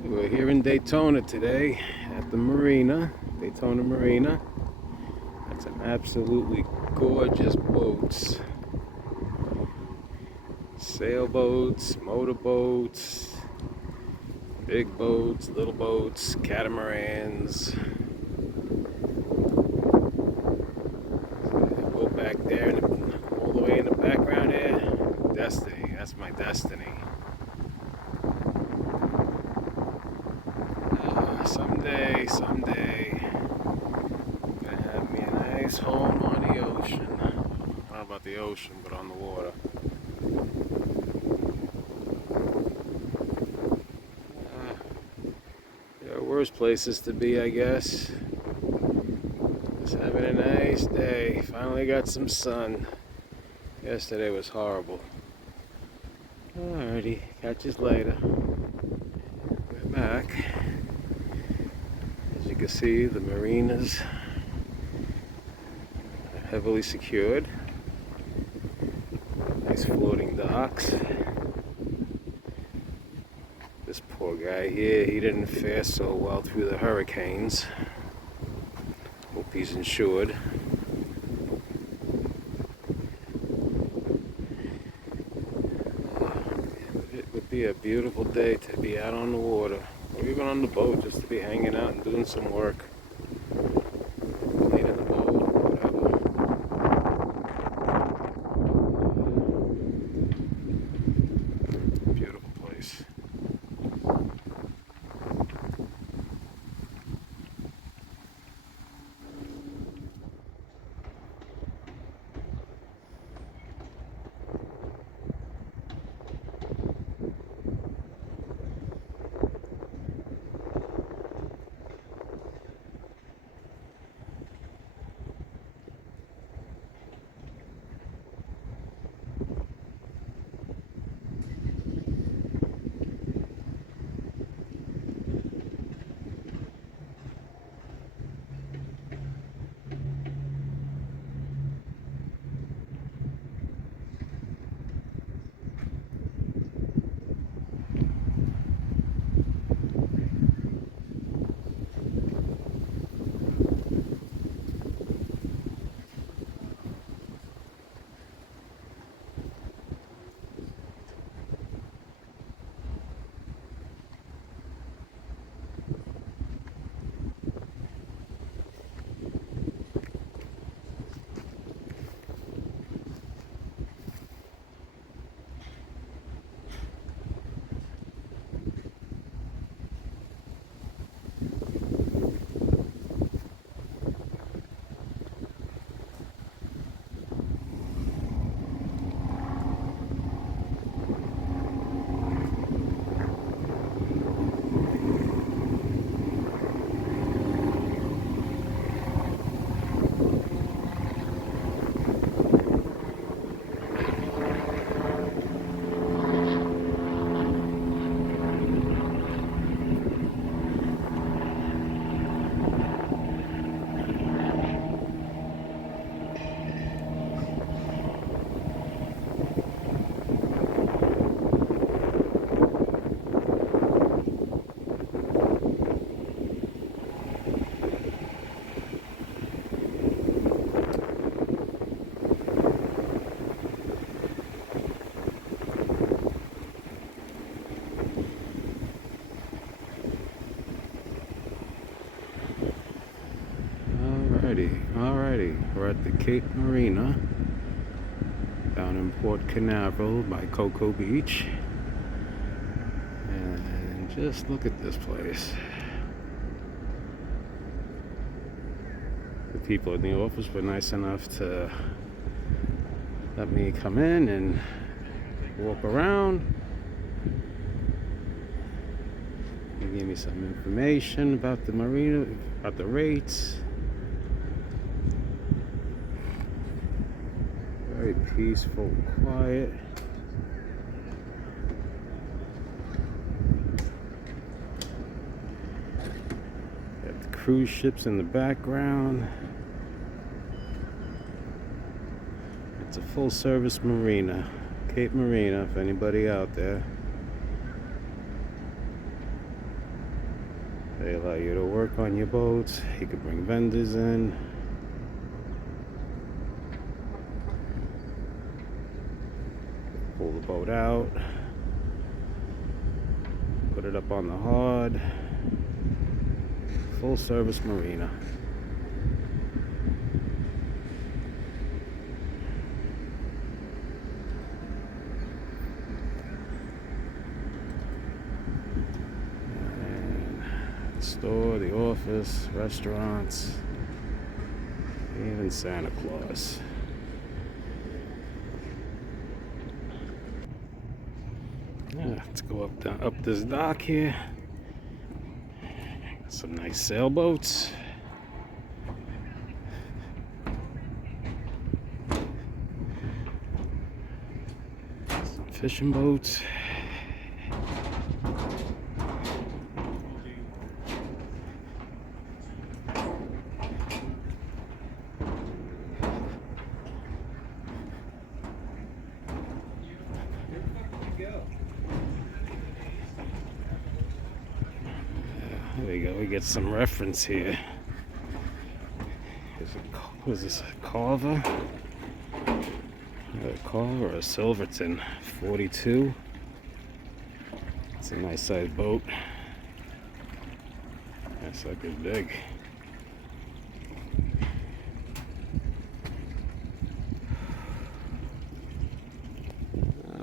We're here in Daytona today at the Marina, Daytona Marina. That's an absolutely gorgeous boats. Sailboats, motorboats, big boats, little boats, catamarans. Go back there and all the way in the background here. Destiny, that's my destiny. Someday, gonna have me a nice home on the ocean. Not about the ocean, but on the water. There are worse places to be, I guess. Just having a nice day. Finally got some sun. Yesterday was horrible. Alrighty, catch us later. We're back. As you can see, the marinas are heavily secured. Nice floating docks. This poor guy here, he didn't fare so well through the hurricanes. Hope he's insured. It would be a beautiful day to be out on the water, or even on the boat, just to be hanging out and doing some work. Cleaning the boat, whatever. Beautiful place. Alrighty. We're at the Cape Marina down in Port Canaveral by Cocoa Beach. And just look at this place. The people in the office were nice enough to let me come in and walk around. They gave me some information about the marina, about the rates. Very peaceful and quiet. Got the cruise ships in the background. It's a full service marina, Cape Marina, if anybody out there. They allow you to work on your boats. You can bring vendors in. Pull the boat out. Put it up on the hard. Full service marina. Store, the office, restaurants, even Santa Claus. Yeah, let's go up this dock here. Some nice sailboats. Some fishing boats. There we go, we get some reference here. What is this, a Carver? A Carver or a Silverton 42. It's a nice sized boat. That sucker's big.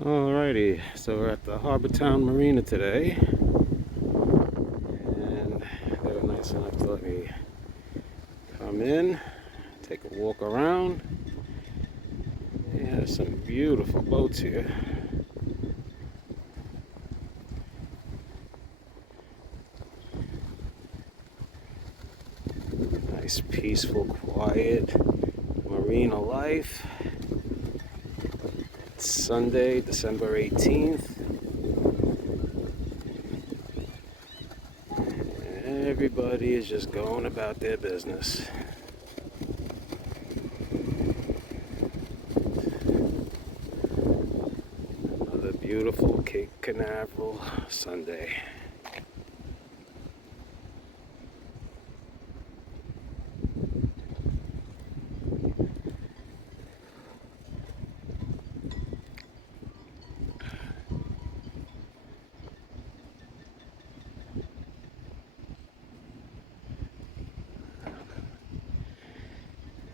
Alrighty, so we're at the Harbor Town Marina today. They were nice enough to let me come in, take a walk around. Yeah, there's some beautiful boats here. Nice, peaceful, quiet marina life. It's Sunday, December 18th. Everybody is just going about their business. Another beautiful Cape Canaveral Sunday.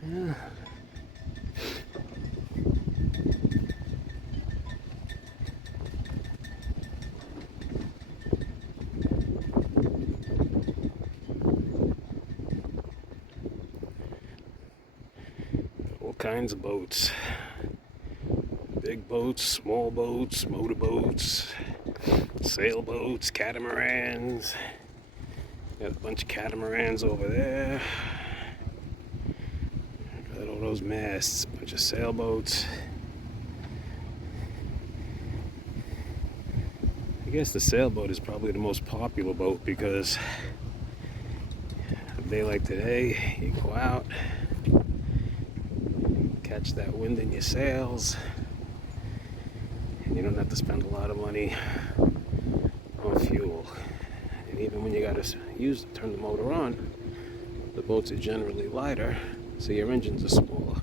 Yeah. All kinds of boats. Big boats, small boats, motorboats, sailboats, catamarans. Got a bunch of catamarans over there. Got all those masts, a bunch of sailboats. I guess the sailboat is probably the most popular boat because a day like today, you go out, catch that wind in your sails, and you don't have to spend a lot of money on fuel. And even when you gotta turn the motor on, the boats are generally lighter, so your engines are smaller.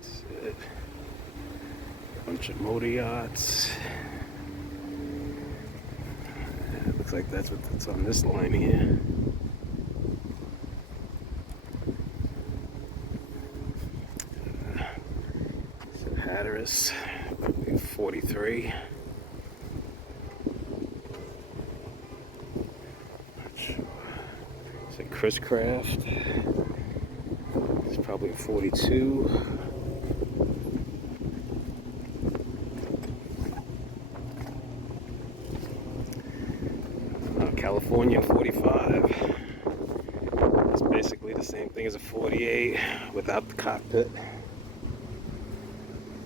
That's it. A bunch of motor yachts. Looks like that's what's on this line here. Hatteras, 43. It's a Chris Craft. It's probably a 42. California 45. It's basically the same thing as a 48 without the cockpit.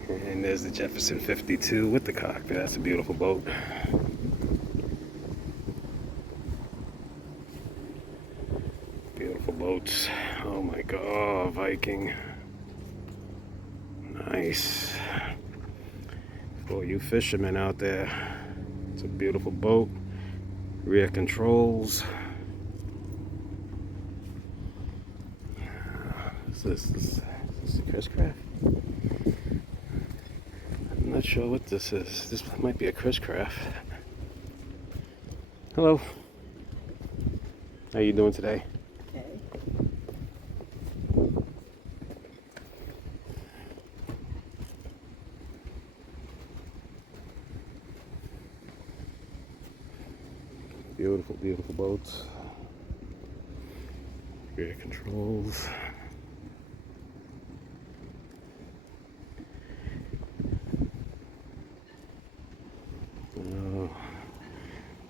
And there's the Jefferson 52 with the cockpit. That's a beautiful boat. Beautiful boats. Oh my God, Viking. Nice. For you fishermen out there, it's a beautiful boat. rear controls. Is this a Chris Craft? I'm not sure what this is. This might be a Chris Craft. Hello. How you doing today? Okay. Beautiful, beautiful boats. Rear controls. Oh,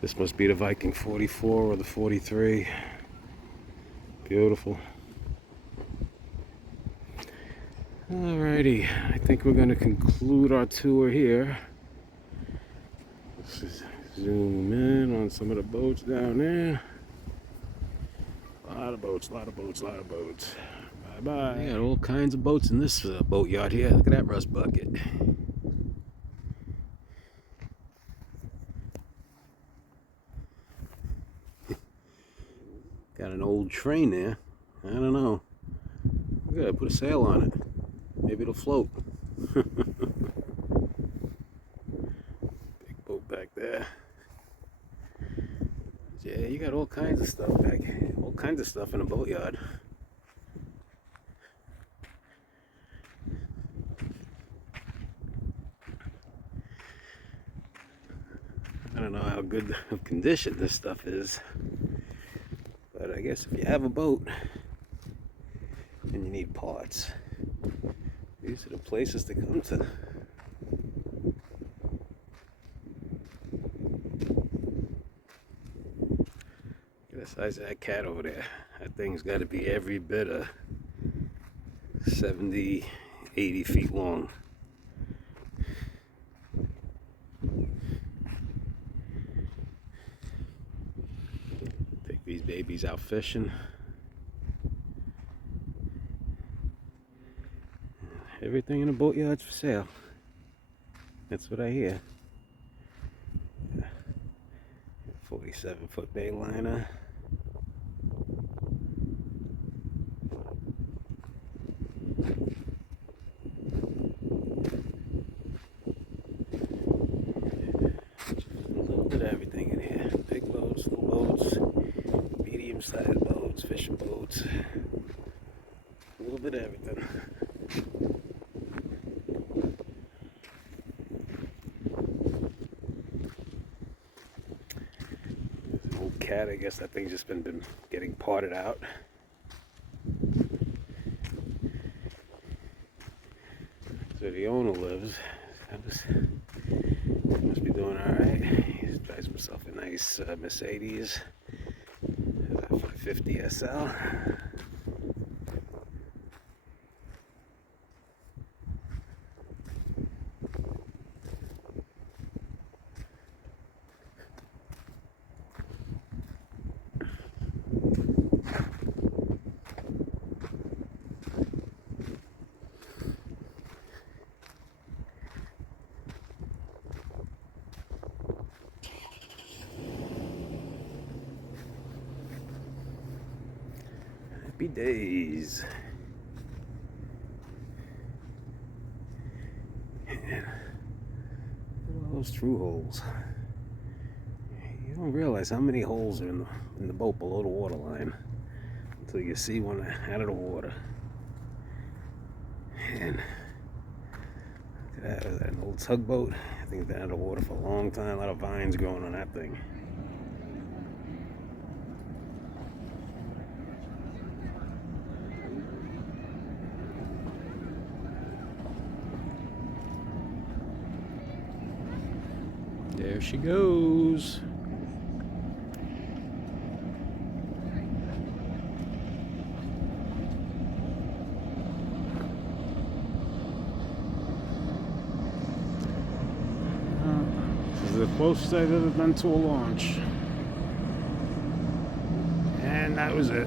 this must be the Viking 44 or the 43. Beautiful. Alrighty, I think we're going to conclude our tour here. Let's just zoom in on some of the boats down there. A lot of boats, a lot of boats, a lot of boats. Bye-bye. They got all kinds of boats in this boatyard here. Look at that rust bucket. Got an old train there. I don't know. Good, put a sail on it. Maybe it'll float. Big boat back there. Yeah, you got all kinds of stuff back here. All kinds of stuff in a boatyard. I don't know how good of condition this stuff is. But I guess if you have a boat and you need parts, these are the places to come to. Look at the size of that cat over there. That thing's got to be every bit of 70, 80 feet long. Take these babies out fishing. Everything in the boatyard's for sale. That's what I hear. 47-foot bay liner. A little bit of everything in here. Big boats, little boats, medium-sized boats, fishing boats. A little bit of everything. Cat, I guess that thing's just been getting parted out. That's where the owner lives. Must be doing alright. He drives himself a nice Mercedes 550 SL. Happy days. And look at all those through holes. You don't realize how many holes are in the boat below the water line until you see one out of the water. And look at that, is that an old tugboat? I think it's been out of the water for a long time. A lot of vines growing on that thing. There she goes. This is the closest I've ever been to a launch. And that was it.